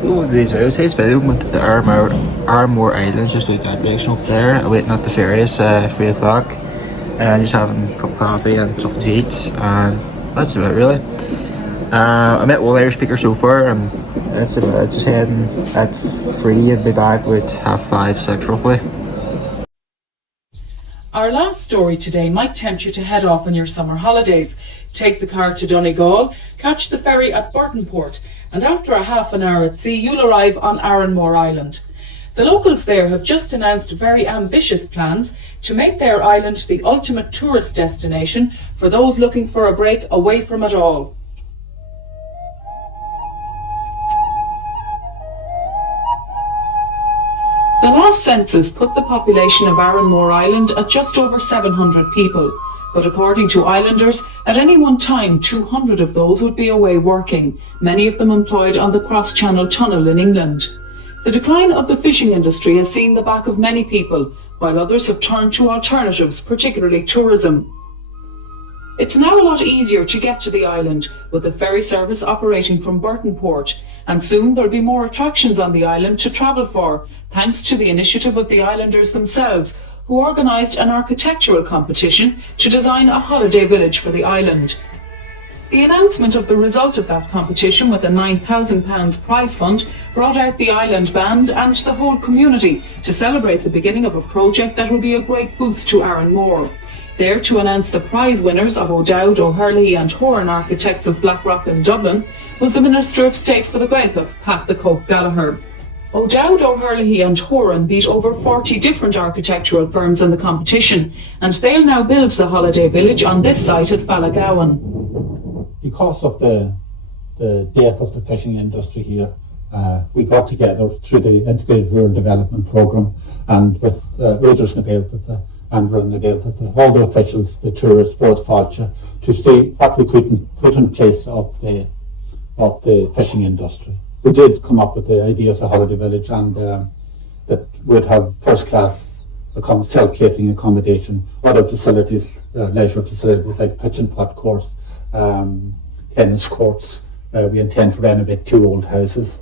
Oh, these are today's video went to the Arranmore Islands, just like that direction up there, waiting at the ferries, 3 o'clock, and just having a cup of coffee and something to eat, and that's about it really. I met one Irish speaker so far, and that's about it. Just heading at 3 and be back with 5:30, 6 roughly. Our last story today might tempt you to head off on your summer holidays. Take the car to Donegal, catch the ferry at Burtonport, and after a half an hour at sea, you'll arrive on Arranmore Island. The locals there have just announced very ambitious plans to make their island the ultimate tourist destination for those looking for a break away from it all. The last census put the population of Arranmore Island at just over 700 people, but according to islanders, at any one time 200 of those would be away working, many of them employed on the cross-channel tunnel in England. The decline of the fishing industry has seen the back of many people, while others have turned to alternatives, particularly tourism. It's now a lot easier to get to the island, with the ferry service operating from Burtonport, and soon there'll be more attractions on the island to travel for, thanks to the initiative of the islanders themselves, who organised an architectural competition to design a holiday village for the island. The announcement of the result of that competition with a £9,000 prize fund brought out the island band and the whole community to celebrate the beginning of a project that will be a great boost to Arranmore. There to announce the prize winners of O'Dowd, O'Hurley and Horan Architects of Blackrock and Dublin was the Minister of State for the Gaeltacht, Pat the Coke Gallagher. O'Dowd, O'Hurley and Horan beat over 40 different architectural firms in the competition, and they'll now build the holiday village on this site at Fallagowan. Because of the death of the fishing industry here, we got together through the Integrated Rural Development Programme and with Uders na Gaeltacht and Run na Gaeltacht, all the officials, the tourists, both Fáilte, to see what we could put in place of the fishing industry. We did come up with the idea of the holiday village, and that would have first-class self-catering accommodation, other facilities, leisure facilities like pitch and putt course, tennis courts. We intend to renovate 2 old houses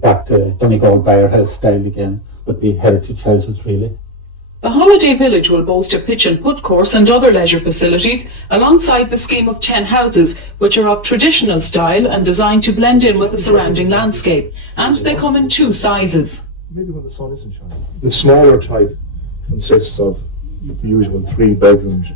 back to Donegal Byre House style again, would be heritage houses really. The holiday village will boast a pitch and putt course and other leisure facilities alongside the scheme of 10 houses, which are of traditional style and designed to blend in with the surrounding landscape, and they come in 2 sizes. Maybe when the sun isn't shining. The smaller type consists of the usual 3 bedrooms,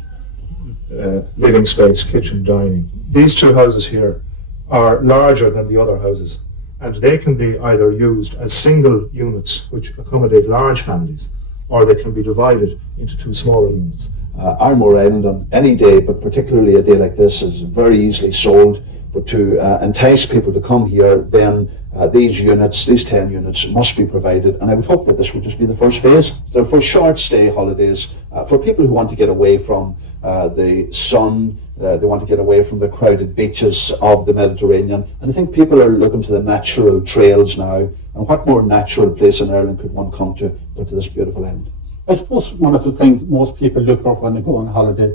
living space, kitchen, dining. These 2 houses here are larger than the other houses, and they can be either used as single units which accommodate large families, or they can be divided into 2 smaller units. Arranmore Island on any day, but particularly a day like this, is very easily sold. But to entice people to come here, then these 10 units must be provided. And I would hope that this would just be the first phase. They're for short stay holidays, for people who want to get away from the sun, they want to get away from the crowded beaches of the Mediterranean. And I think people are looking to the natural trails now. And what more natural place in Ireland could one come to but to this beautiful island? I suppose one of the things most people look for when they go on holiday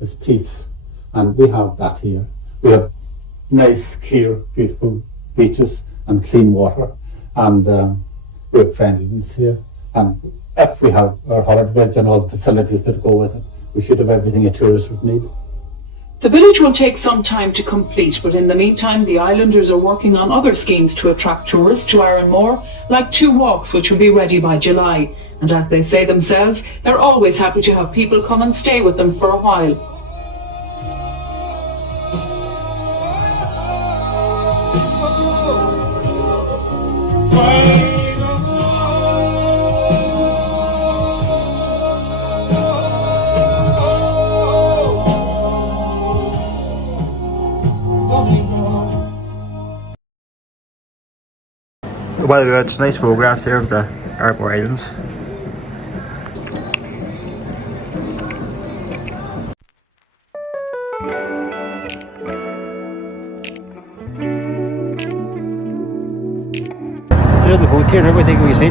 is peace, and we have that here. We have nice, clear, beautiful beaches and clean water, and we have friendliness here. And if we have our holiday village and all the facilities that go with it, we should have everything a tourist would need. The village will take some time to complete, but in the meantime the islanders are working on other schemes to attract tourists to Arranmore, like 2 walks which will be ready by July. And as they say themselves, they're always happy to have people come and stay with them for a while. Well, it's nice photographs here of the Arranmore Islands. Here's the boat here and everything we see.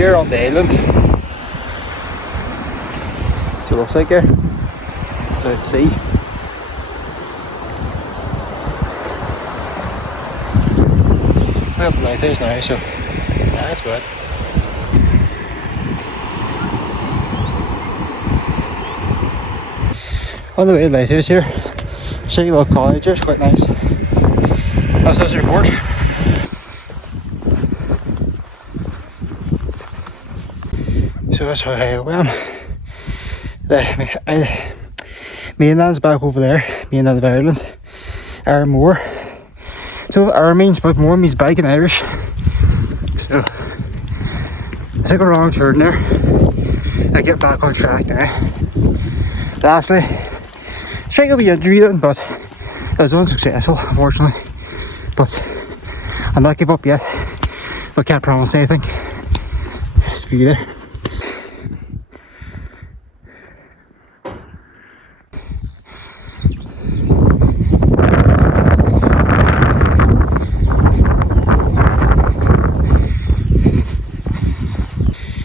here on the island. So it looks like here. So it's sea. We're up the lighthouse now, so yeah, that's good. On the way to the lighthouse here, check a little cottage here, it's quite nice. That's the report. So that's how high I am. The mainland's back over there, mainland of Ireland, Arranmore. So Arran means, but more means bike in Irish. So I took a wrong turn there. I get back on track now. Lastly, trying to be interviewing, but I was unsuccessful, unfortunately. But I'm not give up yet. But can't promise anything. Just for you there.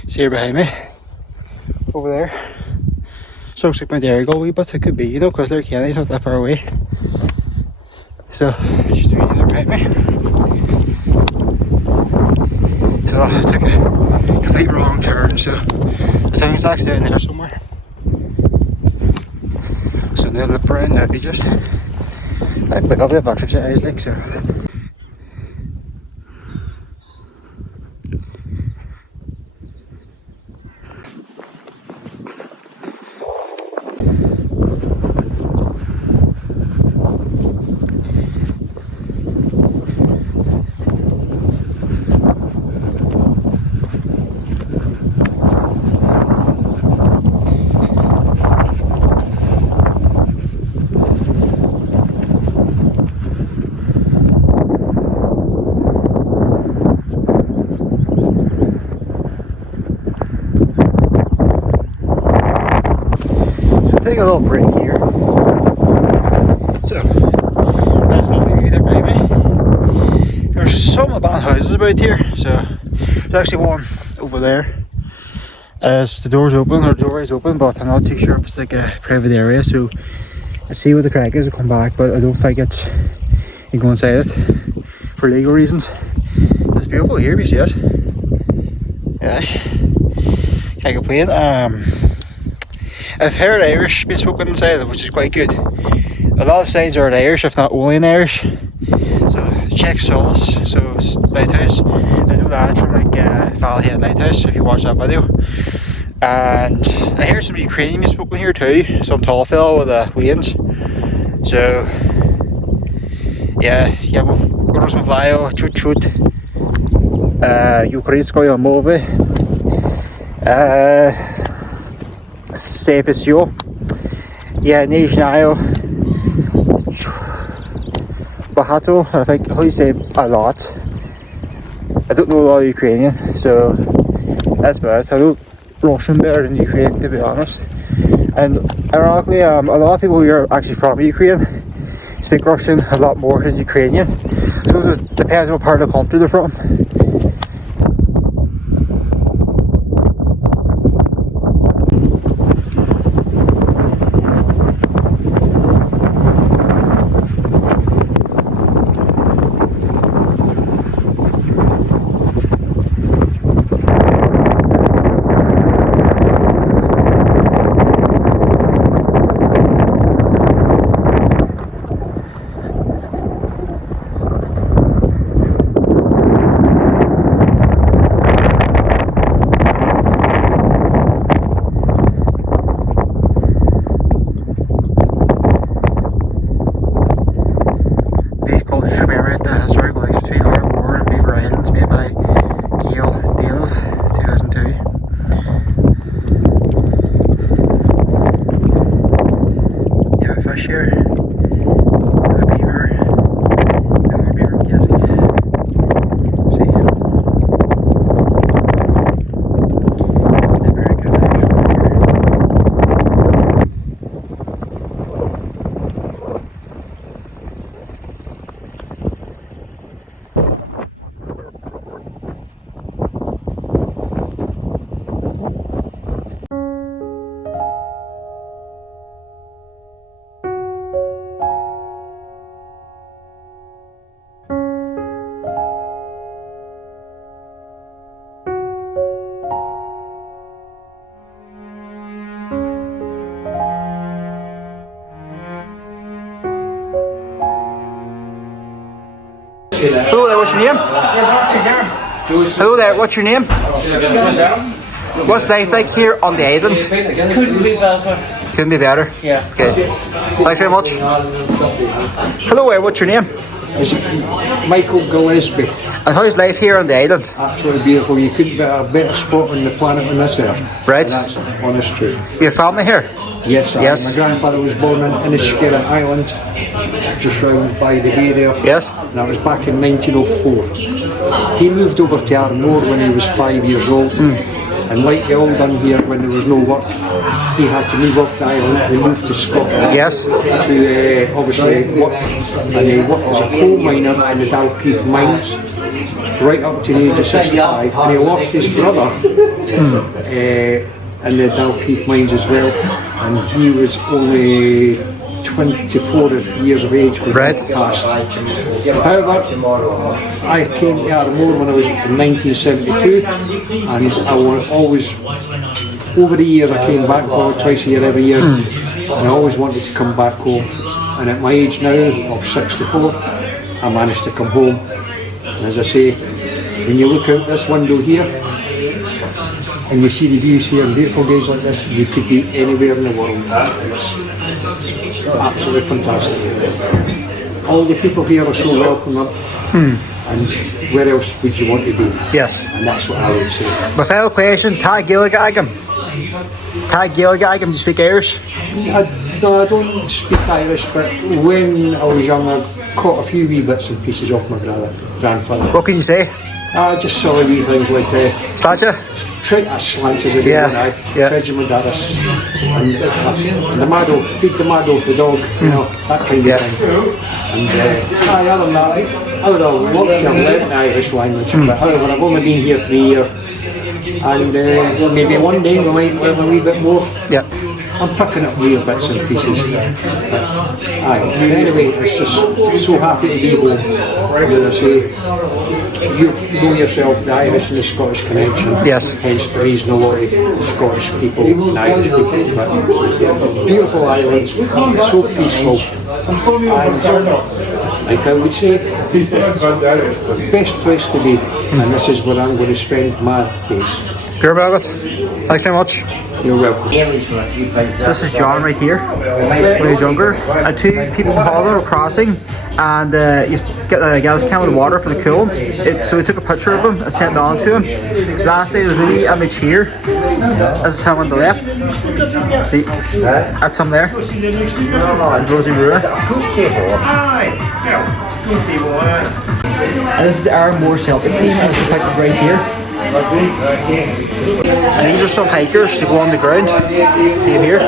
See here behind me, over there. So looks like my Donegal a wee bit. It could be, you know, because Kenny's not that far away. So just a wee there behind me. So I took a complete wrong turn. So I think it's actually down there somewhere. So they'll look around there. Be just I pick up the box of eyes like so. Take a little break here. So, there's nothing either, baby. There's some abandoned houses about here. So, there's actually one over there. As the door's open, or the door is open, but I'm not too sure if it's like a private area. So, let's see what the crack is. I'll come back, but I don't think it's. You can go inside it for legal reasons. It's beautiful here, you see it. Yeah, can't complain. I've heard Irish being spoken inside, which is quite good. A lot of signs are in Irish, if not only in Irish. So check Solace, so lighthouse. I know that from like Valleyhead Lighthouse, if you watch that video. And I hear some Ukrainian being spoken here too, some tall fellow with the Waynes. So yeah, rozmawlają чуть-чуть ukraińską mowę. Say все. Yeah, nie знаю. Багато, I think, how do you say a lot? I don't know a lot of Ukrainian, so that's bad. I know Russian better than Ukrainian, to be honest. And ironically, a lot of people who are actually from Ukraine speak Russian a lot more than Ukrainian. So it depends on what part of the country they're from. name? Hello there, what's your name? What's life like here on the island? Couldn't be better. Couldn't be better? Yeah. Okay. Thanks very much. Hello there, what's your name? Michael Gillespie. And how's life here on the island? Absolutely beautiful. You couldn't get a better spot on the planet than this earth. Right. And that's honest truth. Your family here? Yes, Yes. My grandfather was born in Inniscarra Island, just round by the bay there. Yes. And that was back in 1904. He moved over to Arranmore when he was 5 years old. And like they all done here when there was no work, he had to move off the island and move to Scotland. Yes. To obviously work. And he worked as a coal miner in the Dalkeith mines right up to the age of 65. And he lost his brother in the Dalkeith mines as well. And he was only 24 years of age when Right. he passed. However, I came to Arranmore when I was in 1972, and I was always, over the years I came back probably twice a year every year, and I always wanted to come back home. And at my age now of 64, I managed to come home. And as I say, when you look out this window here, and you see the views here, beautiful days like this, you could be anywhere in the world. It's absolutely fantastic. All the people here are so welcoming, and where else would you want to be? Yes. And that's what I would say. My final question, Tag Gilligagam. Tag Gilligagam, do you speak Irish? No, I don't speak Irish, but when I was young, I caught a few wee bits and pieces off my grandfather. What can you say? Just silly wee things like this. Sláinte? Slants as a Yeah, yeah. Regimentaris. And the Mado, feed the Mado, the dog, you know, that kind of thing. And other than that, I would have loved to have learned the Irish language, but however, I've only been here 3 years. And maybe one day we might learn a wee bit more. Yeah. I'm picking up wee bits and pieces. Anyway, it's just so happy to be home. As I say, you know yourself, the Irish and the Scottish connection. Yes. Hence the reason a lot of Scottish people and Irish people. But beautiful islands, so peaceful. And like I would say, best place to be. And this is where I'm going to spend my days. Good about it. Thanks very much. You're welcome. This is John right here, when he was younger. And two people in Holland were crossing, and he's got a gas can with water for the coolant. So he took a picture of him and sent it on to him. Lastly, there's a wee image here. This is him on the left. See, that's him there. And Rosie Rua. And this is the Arranmore Celtic team, and it's depicted right here. And these are some hikers to go on the ground. See him here.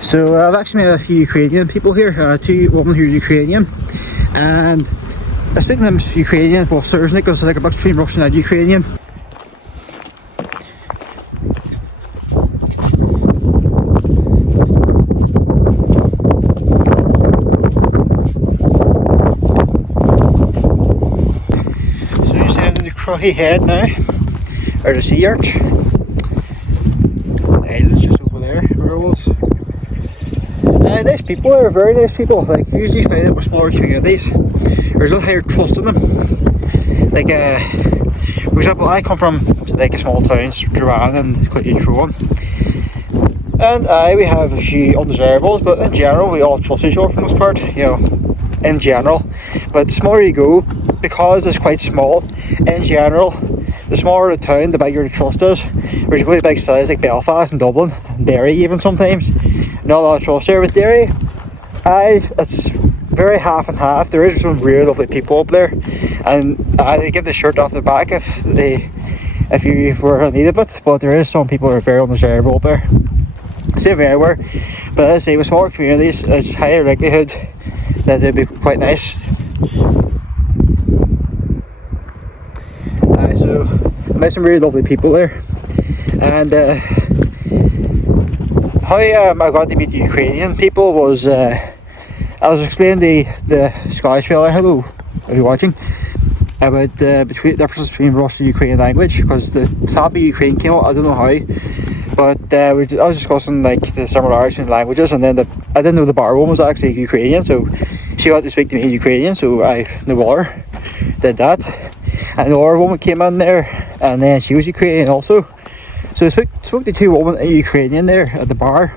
So I've actually met a few Ukrainian people here. Two women who are Ukrainian, and I think them Ukrainian. Well, Surznik, because it's like a mix between Russian and Ukrainian. Crohy head now, or the sea arch. The island's just over there, where it was. Nice people, they're very nice people. Like, usually find it with smaller communities, there's a higher trust in them. Like, for example, I come from like a small town, Duran and Crohy, and we have a few undesirables, but in general we all trust each other for the most part, you know, in general. But the smaller you go, because it's quite small, in general, the smaller the town, the bigger the trust is. Whereas you go to big cities like Belfast and Dublin, and Derry even sometimes, not a lot of trust there. With Derry, it's very half and half. There is some really lovely people up there, and they give the shirt off the back if you were in need of it. But there is some people who are very undesirable up there. Same everywhere, but as I say, with smaller communities, it's higher likelihood that they'd be quite nice. So I met some really lovely people there, and how I got to meet the Ukrainian people was I was explaining to the Scottish fella, hello, are you watching, about the differences between Russian and Ukrainian language, because the topic Ukraine came up, I don't know how, but I was discussing like the similarities between languages, and then I didn't know the bar one was actually Ukrainian, so she got to speak to me in Ukrainian, so I know her, did that. And another woman came in there, and then she was Ukrainian also. So I spoke to two women in Ukrainian there at the bar.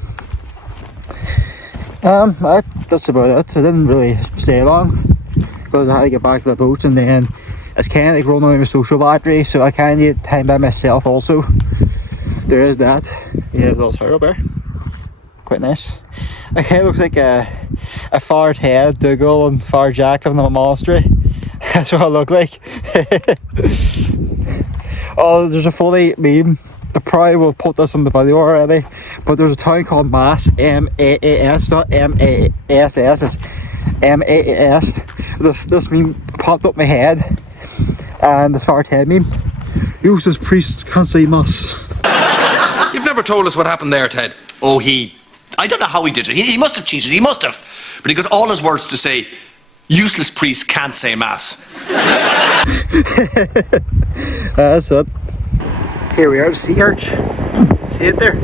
That's about it. I didn't really stay long because I had to get back to the boat, and then it's kind of like running on my social battery, so I kind of need time by myself also. There is that. Yeah, there's her up there. Quite nice. It kind of looks like a Father Ted, Donegal and Father Jack living in a monastery. That's what I look like. Oh, there's a funny meme. I probably will put this on the video already, but there's a town called Mass, M-A-A-S, not M-A-S-S, it's M-A-A-S. This meme popped up my head, and this Father Ted meme. You as priests can't say Mass. You've never told us what happened there, Ted. Oh, I don't know how he did it. He must have cheated, he must have. But he got all his words to say, useless priests can't say mass. That's it. Here we are, the sea arch. See it there?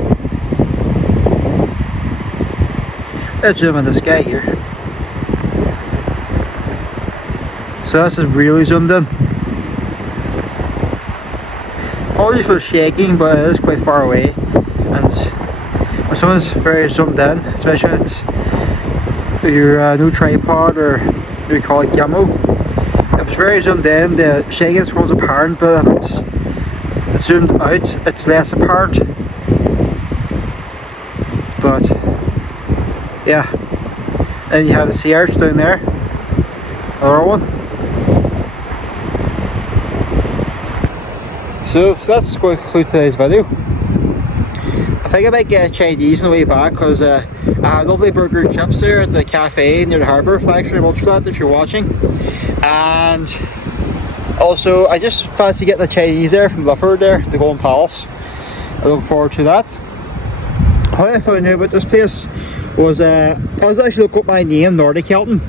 Let's zoom in the sky here. So this is really zoomed in. Apologies for shaking, but it is quite far away. And when someone's very zoomed in, especially when it's your new tripod, or we call it gimmo. If it's very zoomed in, the shaking becomes apparent, but if it's zoomed out, it's less apparent. But yeah, and you have the sea arch down there, another one. So that's going to conclude today's video. I think I might get Chinese on the way back, because I had lovely burger and chips there at the cafe near the harbour. Thanks very much for that if you're watching. And also, I just fancy getting a Chinese there from Lifford there, the Golden Palace. I look forward to that. How I found out about this place was I was actually looking up my name, Nordic Hilton,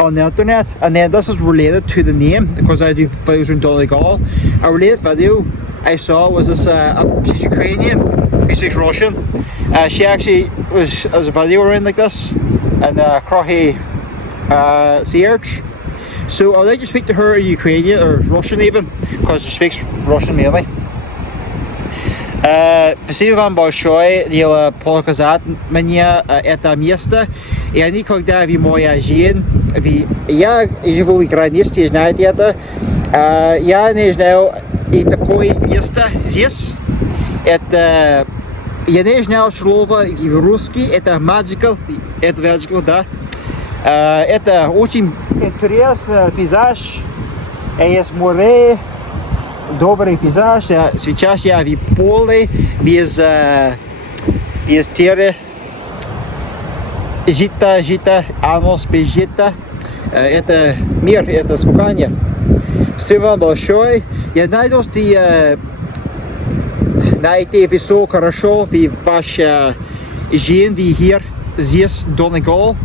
on the internet, and then this is related to the name because I do videos in Donegal. A related video I saw was this, she's Ukrainian, who speaks Russian. She actually was a video around like this in Crohy sea arch. So I would like to speak to her in Ukrainian or Russian even, because she speaks Russian mainly. Спасибо вам большое, дело показать мне это место. И никогда вы моя жизнь, я живу в границе, знаете это. Я не знал и такое место здесь. Это я не знал слово русский, это magical, да. Это очень интересный пейзаж. Есть море, добрый пейзаж. Сейчас я в поле без теры. Жито, анус без жита. Это мир, это спокойно. Спасибо вам большое. Я надеюсь, ты знаете все хорошо, ваша жизнь, вы здесь, Donegal.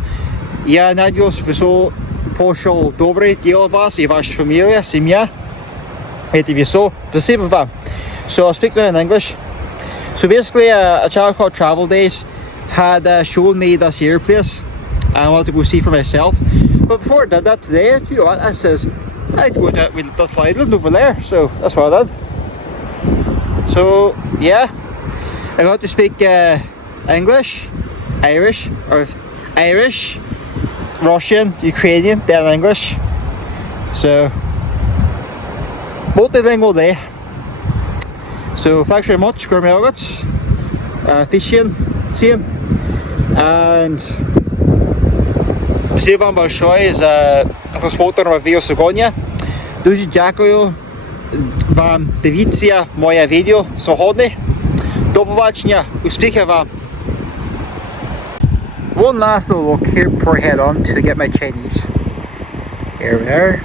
Я надеюсь, все пошел доброе дело вас и ваша фамилия, семья. Это все. Спасибо вам. So I'll speak now in English. So basically, a channel called Travel Days had shown me this here place, and I wanted to go see for myself. But before I did that today, you know what, I says I'd go to the island over there. So that's what I did. So yeah, I got to speak English, Irish, Russian, Ukrainian, then English. So multilingual day. So thanks very much, Gormelgot, fishing, same, and спасибо вам большое за просмотр моего видео сьогодні. Дуже дякую вам дивіться моє відео сьогодні. До побачення, успіхів вам. One last little look here before I head on to get my Chinese. Here we are.